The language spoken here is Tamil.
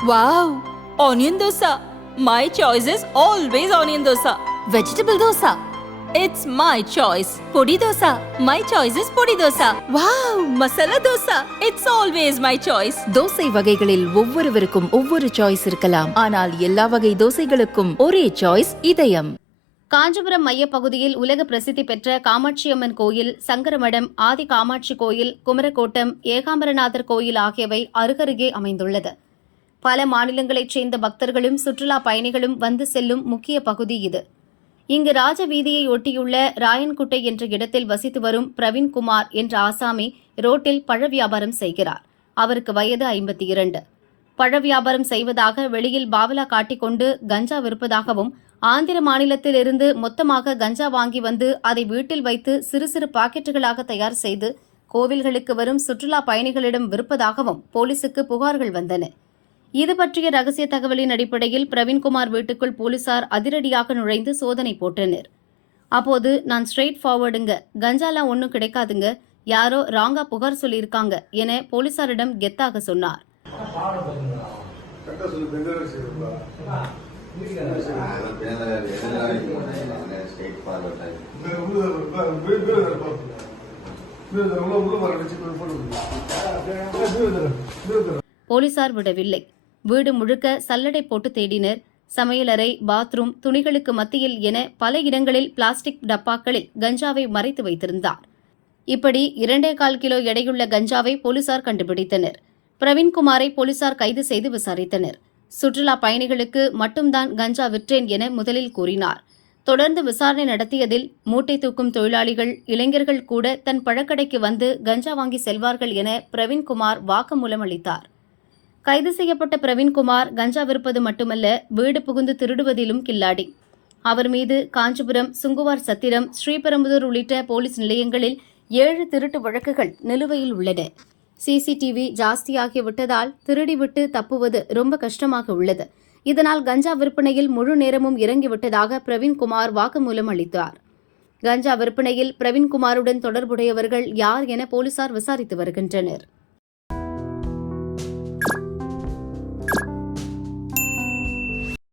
Wow! Onion dosa. My choice is always onion dosa. Vegetable dosa. It's my choice. Podi dosa. My choice is podi dosa. Wow! Masala dosa. It's always my choice. Dosa வகைகளில் ஒவ்வொருவருக்கும் ஒவ்வொரு சாய்ஸ் இருக்கலாம் ஆனால் எல்லா வகை தோசைகளுக்கும் ஒரே சாய்ஸ் இதயம் காஞ்சிபுரம் மையப்பகுதியில் உலக பிரசித்தி பெற்ற காமாட்சியம்மன் கோயில் சங்கரமடம் ஆதி காமாட்சி கோயில் குமரக்கோட்டம் ஏகாம்பரநாதர் கோயில் ஆகியவை அருகருகே அமைந்துள்ளது பல மாநிலங்களைச் சேர்ந்த பக்தர்களும் சுற்றுலா பயணிகளும் வந்து செல்லும் முக்கிய பகுதி இது. இங்கு ராஜ வீதியை ஒட்டியுள்ள ராயன்குட்டை என்ற இடத்தில் வசித்து வரும் பிரவீன்குமார் என்ற ஆசாமி ரோட்டில் பழ வியாபாரம் செய்கிறார். அவருக்கு வயது ஐம்பத்தி இரண்டு பழ வியாபாரம் செய்வதாக வெளியில் பாவலா காட்டிக்கொண்டு கஞ்சா விற்பதாகவும் ஆந்திர மாநிலத்திலிருந்து மொத்தமாக கஞ்சா வாங்கி வந்து அதை வீட்டில் வைத்து சிறு சிறு பாக்கெட்டுகளாக தயார் செய்து கோவில்களுக்கு வரும் சுற்றுலா பயணிகளிடம் விற்பதாகவும் போலீசுக்கு புகார்கள் வந்தன. இது பற்றிய ரகசிய தகவலின் அடிப்படையில் பிரவீன்குமார் வீட்டுக்குள் போலீசார் அதிரடியாக நுழைந்து சோதனை போட்டனர். அப்போது நான் ஸ்ட்ரெயிட் ஃபார்வர்டுங்க கஞ்சாலாம் ஒன்றும் கிடைக்காதுங்க. யாரோ ராங்கா புகார் சொல்லியிருக்காங்க என போலீசாரிடம் கெத்தாக சொன்னார். போலீசார் விடவில்லை. வீடு முழுக்க சல்லடை போட்டு தேடினர். சமையலறை பாத்ரூம் துணிகளுக்கு மத்தியில் என பல இடங்களில் பிளாஸ்டிக் டப்பாக்களில் கஞ்சாவை மறைத்து வைத்திருந்தார். இப்படி இரண்டே கால் கிலோ எடையுள்ள கஞ்சாவை போலீசார் கண்டுபிடித்தனர். பிரவீன்குமாரை போலீசார் கைது செய்து விசாரித்தனர். சுற்றுலா பயணிகளுக்கு மட்டும்தான் கஞ்சா விற்றேன் என முதலில் கூறினார். தொடர்ந்து விசாரணை நடத்தியதில் மூட்டை தூக்கும் தொழிலாளிகள் இளைஞர்கள் கூட தன் பழக்கடைக்கு வந்து கஞ்சா வாங்கி செல்வார்கள் என பிரவீன்குமார் வாக்குமூலம் அளித்தார். கைது செய்யப்பட்ட பிரவீன்குமார் கஞ்சா விற்பது மட்டுமல்ல வீடு புகுந்து திருடுவதிலும் கில்லாடி. அவர் மீது காஞ்சிபுரம் சுங்குவார் சத்திரம் ஸ்ரீபெரும்புதூர் உள்ளிட்ட போலீஸ் நிலையங்களில் ஏழு திருட்டு வழக்குகள் நிலுவையில் உள்ளன. சிசிடிவி ஜாஸ்தியாகி விட்டதால் திருடிவிட்டு தப்புவது ரொம்ப கஷ்டமாக உள்ளது. இதனால் கஞ்சா விற்பனையில் முழு நேரமும் இறங்கிவிட்டதாக பிரவீன்குமார் வாக்குமூலம் அளித்தார். கஞ்சா விற்பனையில் பிரவீன்குமாருடன் தொடர்புடையவர்கள் யார் என போலீசார் விசாரித்து வருகின்றனர்.